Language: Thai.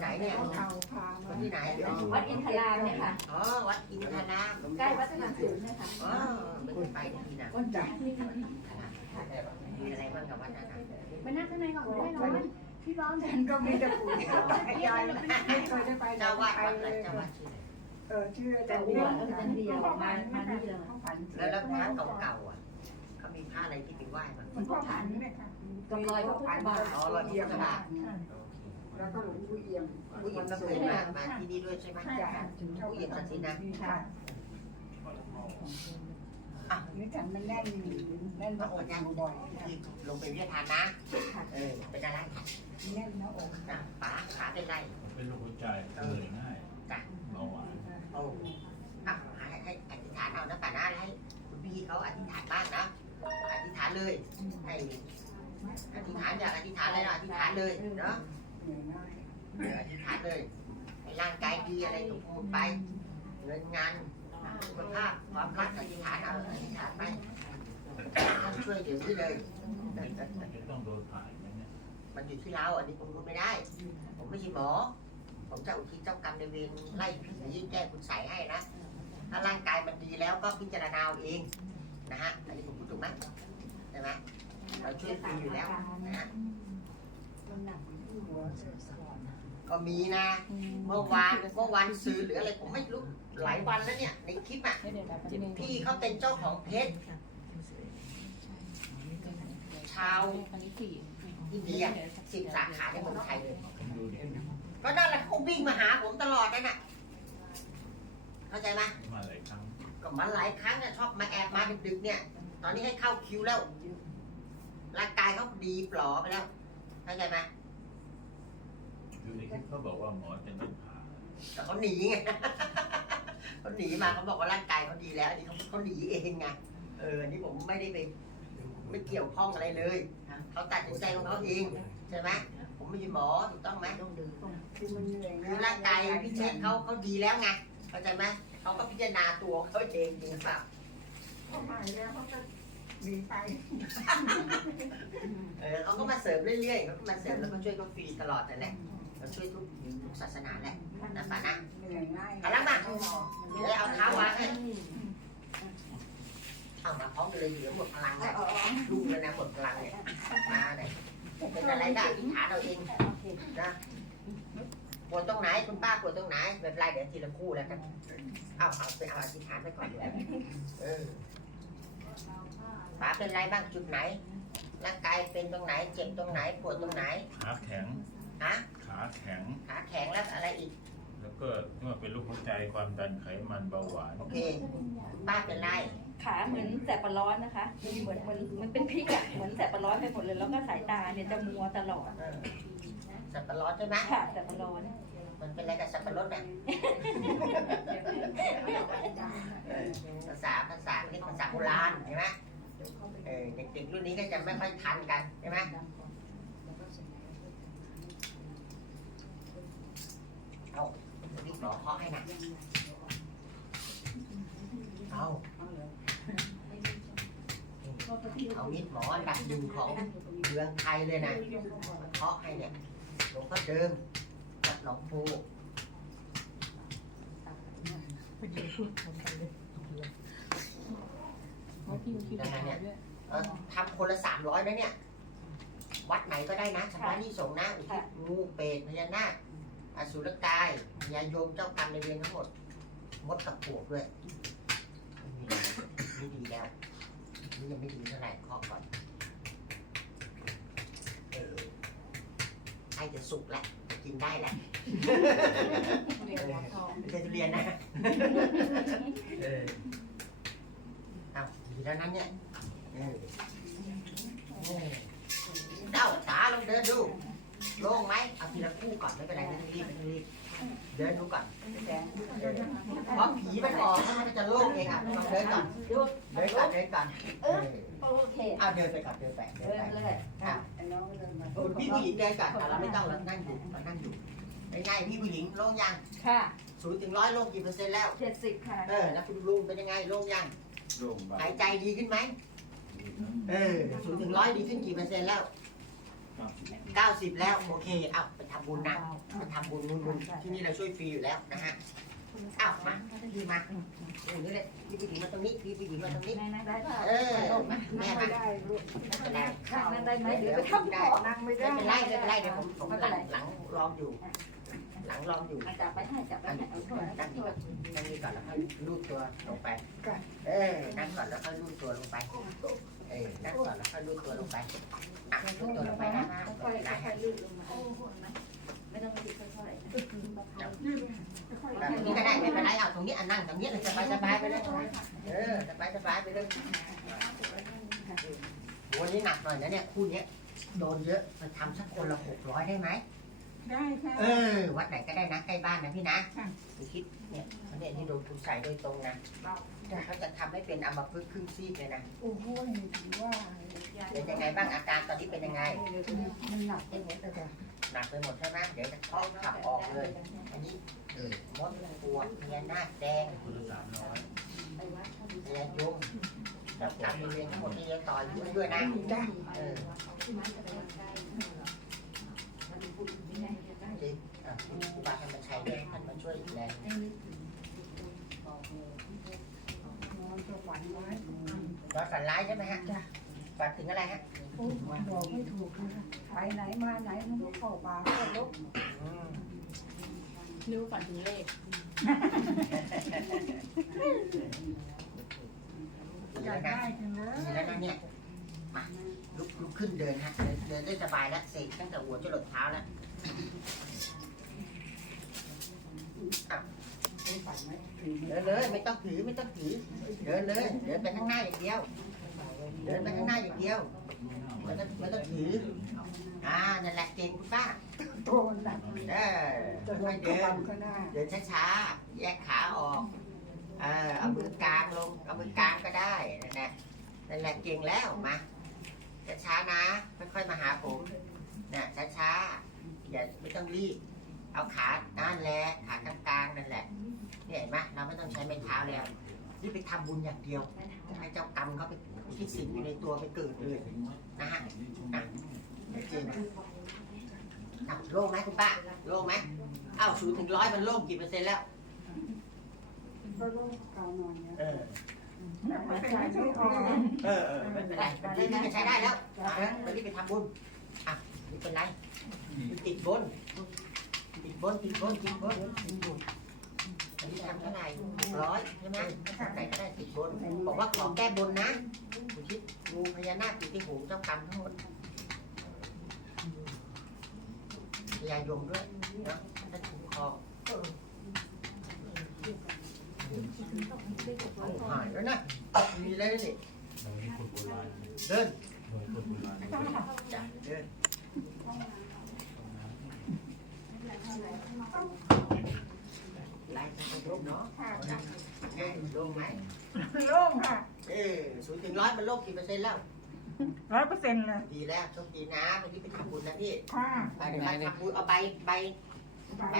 ไหนเนี่ยเขาพาคมานที่ไหนอ๋อวัดอินทรามเนี่ยค่ะ อ๋อวัดอินทรามใกล้วัดสนามสูงเนี่ยค่ะอ๋อไม่เคยไปทีนะก้นจับมีอะไรบ้างกับวัดนั้นนะไปนั่งข้างในก่อนได้ร้อนพี่ร้อนฉันก็มีแต่ปู่ย่าตายายไม่เคยได้ไปไหนเจ้าวาดไปวัดอะเลไรยเจ้าวาดชื่ออะไรเออชื่ออาจาแต่รย์เดีเดียยววแต่เดียวมามานี่เลยเขาฝันแล้วแล้วพระเก่าๆอะเขามีพระอะไรที่ไปไหว้บ้างมันก็ผันเนี่ยค่ะกับรอยพระพุทธบาทอ๋อรอยพระพุทธบาท แล้วก็หลวงปู่เอี่ยมผู้หญิงก็เคยมามาที่นี่ด้วยใช่ไหมจ้ะผู้หญิงสันตินะค่ะอะนี่ฉันมันแน่นแน่นหน้าอกอยู่บ่อยที่ลงไปเวียดทานนะเออเป็นอะไรแน่นหน้าอกนะป๋าขาเป็นไรเป็นโรคหัวใจเหนื่อยง่ายจ้ะเบาหวานโอ้อะให้ให้อธิษฐานเอานะป๋านะให้คุณพี่เขาอธิษฐานบ้างนะอธิษฐานเลยให้อธิษฐานอยากอธิษฐานอะไรนะอธิษฐานเลยเนาะเหนื่อย ง่ายเอธิษฐานเลยให้ร่างกายดีอะไรก็พูดไป เงินงานสุขภาพความรักอธิษฐานเอาอธิษฐานไปต้องช่วยเดี๋ยวนี้เลย จะต้องโดนผ่านไหมเนี่ยมันอยู่ที่เราอันนี้ผมพูดไม่ได้ ผมไม่ใช่หมอ ผมจะอุทิศเจ้ากรรมในายเวรไล่ผีแก้คุณใส่ให้นะ ถ้าร่างกายมันดีแล้วก็พิจารณาเอาเองนะฮะ อันนี้ผมพูดถูกไหมใช่ไหมเราช่วยฟรีอยู่แล้วนะฮะหัวเสือสอน ก็มีนะ เมื่อวานเมื่อวานซื้อหรืออะไรผมไม่รู้หลายวันแล้วเนี่ย ในคลิปอะพี่เขาเป็นเจ้าของเพชรชาวอินเดียสิบสาขาในเมืองไทยเลยดูดิก็นั่นแหละเขาวิ่งมาหาผมตลอดนั่นน่ะเข้าใจไหมมาหลายครั้งก็มาหลายครั้งเนี่ยชอบมาแอบมาดึกๆเนี่ย ตอนนี้ให้เข้าคิวแล้วร่างกายเขาดีปลอไปแล้วเข้าใจไหม ดูในคลิปเขาบอกว่าหมอจะนัดผ่าแต่เขาหนีไง เขาหนีมาเขาบอกว่าร่างกายเขาดีแล้ว อันนี้เขาเขาหนีเองไง เอออันนี้ผมไม่ได้ไปไม่เกี่ยวข้องอะไรเลย เขาตัดสินใจของเขาเองใช่ไหมผมไม่ใช่หมอถูกต้องไหมคือมันเหนื่อยคือร่างกายพี่เชษเขาเขาดีแล้วไงเข้าใจไหมเขาก็พิจารณาตัวเขาเองจริงเปล่าเขาหายแล้วเขาก็หนีไปเออเขาก็มาเสริมเรื่อยๆเขาก็มาเสริมแล้วก็ช่วยเขาฟรีตลอดนั่นแหละ เราช่วยทุกทุกศาสนาแหละนะป่านะเหนื่อยง่ายเอาละมาเดี๋ยวเอาเท้าวางให้เอามาพร้อมกันเลยเดี๋ยวหมดพลังเลยลูกเลยนะหมดพลังเลยมาเลยเป็นอะไรก็อธิษฐานเอาเองนะปวดตรงไหนคุณป้าปวดตรงไหนไม่เป็นไรเดี๋ยวทีละคู่แล้วกันเอาเอาไปเอาอธิษฐานไปก่อนเลยเออป้าเป็นไรบ้างจุดไหนร่างกายเป็นตรงไหนเจ็บตรงไหนปวดตรงไหนขาแข็ง ฮะขาแข็ง ขาแข็งแล้วอะไรอีก แล้วก็เมื่อเป็นโรคหัวใจความดันไขมันเบาหวาน โอเคป้าเป็นไร ขาเหมือนแสบปะร้อนนะคะมีเหมือนเหมือนมันเป็นพริกอะเหมือนแสบปะร้อนไปหมดเลยแล้วก็สายตาเนี่ยจะมัวตลอดเออสับปะรดใช่ไหมค่ะแสบปะร้อนมันเป็นอะไรกับสับปะรดเนี่ยเออภาษาภาษาเรียกภาษาโบราณใช่ไหมเออเด็กๆรุ่นนี้ก็จะไม่ค่อยทันกันใช่ไหมเอาพี่ขอ เคาะให้นะเอาเอามิดหมออันดับหนึ่งของเมืองไทยเลยนะเคาะให้เนี่ยหลวงพ่อเดิมวัดหนองโพเออทำคนละสามร้อยนะเนี่ย วัดไหนก็ได้นะชำระหนี้สงฆ์นะอุทิศงูเปรตพญานาค อสุรกายพญายมเจ้ากรรมในายเวรทั้งหมดมดกับปลวกด้วยนี่ดีแล้วนี่ยังไม่ดีเท่าไหร่ข้อก่อนเออใกล้จะสุกแล้วกินได้แล้วไม่ใช่ทุเรียนนะเออเอาดีแล้วนั้นเนี่ยเออเออเจ้าขาลองเดินดู โล่งไหมเอาทีละคู่ก่อนไม่เป็นไรไม่ต้องรีบไม่ต้องรีบเดินดูก่อนเออเพราะผีมันออกแล้วมันจะโล่งเองอะลองเดินก่อนดูเดินก่อนเดินก่อนเออโอเคเอาเดินไปก่อนเดินไปเดิเดินนไปเลยอะไอ้น้องก็เดินมาคุณพี่ผู้หญิงเดินก่อนอะเราไม่ต้องเรานั่งอยู่เรานั่งอยู่ง่ายๆพี่ผู้หญิงโล่งยังค่ะศูนย์ถึงร้อยโล่งกี่เปอร์เซ็นต์แล้วเจ็ดสิบค่ะเออแล้วคุณลุงเป็นยังไงโล่งยังโรคเบาหายใจดีขึ้นไหมเออศูนย์ถึงร้อยดีขึ้นกี่เปอร์เซ็นต์แล้ว เก้าสิบแล้วโอเคเอาไปทำบุญนะมาทำบุญบุญบุญที่นี่เราช่วยฟรีอยู่แล้วนะฮะอ้าวมาพี่มาอย่างนี้เลยพี่ผู้หญิงมาตรงนี้พี่ผู้หญิงมาตรงนี้นั่งได้ป่ะเออมาแม่นั่งมาไม่ได้ลูกไม่เป็นไรนั่งได้ไหมเดี๋ยวไปทำได้ต่อนั่งไม่ไม่ได้เป็นไรไม่เป็นไรเดี๋ยวผมผมหลังหลังลองอยู่ หลังลองอยู่จับไปให้จับไปให้เอาตัวนั่งนี่ก่อนนั่งนี่ก่อนแล้วค่อยลูบตัวลงไปเออนั่งก่อนแล้วค่อยลูบตัวลงไปเออนั่งก่อนแล้วค่อยลูบตัวลงไปอะลูบตัวลงไปนะไม่ค่อยเป็นไรๆค่อยๆลื่นลงมาไม่ต้องรีบค่อยแบบนี้ก็ได้ไม่เป็นไรเอาตรงนี้อะนั่งตรงนี้เลยสบายสบายๆไปเลยเออสบายสบายๆไปเลยวันนี้หนักหน่อยนะเนี่ยคู่เนี้ยโดนเยอะมันทำสักคนละหกร้อยได้ไหม ได้ค่ะ เออ วัดไหนก็ได้นะใกล้บ้านนะพี่นะค่ะ ไปคิดเนี่ยเขาเนี่ยที่โดนคุณใส่โดยตรงนะเขาจะทำให้เป็นอัมพฤกษ์ครึ่งซีกเลยนะโอ้โหถือว่าเป็นยังไงบ้างอาการตอนนี้เป็นยังไงมันหนักไปหมดเลยค่ะหนักไปหมดใช่ไหมเดี๋ยวจะเคาะขับออกเลย อันนี้เออมดปวดเมียหน้าคแดงคนละสามร้อยๆไปวัดเมียยุงแล้วกลับไปเรียนทั้งหมดนี่ยังต่อยด้วยด้วยนะได้เออ ได้จะได้จริงอะครูบาท่านมาชัยด้วยท่านมาช่วยอีกแรงนอนจะฝันไว้ตอนฝันร้ายใช่ไหมฮะจ้ะ ฝันถึงอะไรฮะโอ้บอกไม่ถูกนะคะไปไหนมาไหนมันก็เข้าป่าเข้ารกอืมนึกฝันถึงเลขดีอยาแล้กวนะได้จังเลย ดีแล้วนะเนี่ยมาลุกลุก ขึ้นเดินฮะเดินเดินได้สบายแล้วเสกตั้งแต่หัวจรดเท้าแล้วเดินเลยไม่ต้องถือไม่ต้องถือ เดินเลยเดินไปข้างหน้าอย่างเดียว เดินไปข้างหน้าอย่างเดียวไม่ต้องไม่ต้องถืออ่านั่นแหละเก่งคุณป้าโตหนักเออค่อยเดินเดินช้าๆแยกขาออกเออเอามือกลางลงเอามือกลางก็ได้นั่นแหละนั่นแหละเก่งแล้วมา ช้าๆนะค่อยๆมาหาผมนะช้าๆอย่าไม่ต้องรีบเอาขานั่นแหละขากลางๆนั่นแหละเนี่ยเห็นไหมเราไม่ต้องใช้ไม้เท้าแล้วนี่ไปทำบุญอย่างเดียวให้เจ้ากรรมเขาไปที่สิงอยู่ในตัวไปเกิดเลยนะฮะนะจริงอะโล่งไหมคุณป้าโล่งไหมเอ้าศูนย์ถึงร้อยมันโล่งกี่เปอร์เซ็นต์แล้วก็ลงเก่าหน่อยเนี่ย เออหายใจไม่ออเออเออไม่เป็นไรวันนี้ก็ใช้ได้แล้วอะวันนี้ไปทำบุญอะไม่เป็นไรติดบนติดบนติดบนติดบนอันนี้ทำเท่าไหร่ร้อยใช่ไหมทำไหนก็ได้ติดบน บอกว่าขอแก้บนนะคุณคิดงูพญานาคอยู่ที่หูเจ้ากรรมทั้งหมดพญายมด้วยเนาะท่านคุ้มคอ เอาหายแล้วนะมีอะไรนี่เราเป็นคนโบราณเดินเราเป็นคนโบราณจ้ะเดินไล่ทางลบเนาะค่ะไงลงไหมโล่งค่ะเออศูนย์ถึงร้อยมันลบกี่เปอร์เซ็นต์แล้ว ร้อยเปอร์เซ็นต์เลยดีแล้วโชคดีนะวันนี้ไปทำบุญนะพี่ค่ะไปเดี๋ยวมาทำบุญเอาใบใบใบ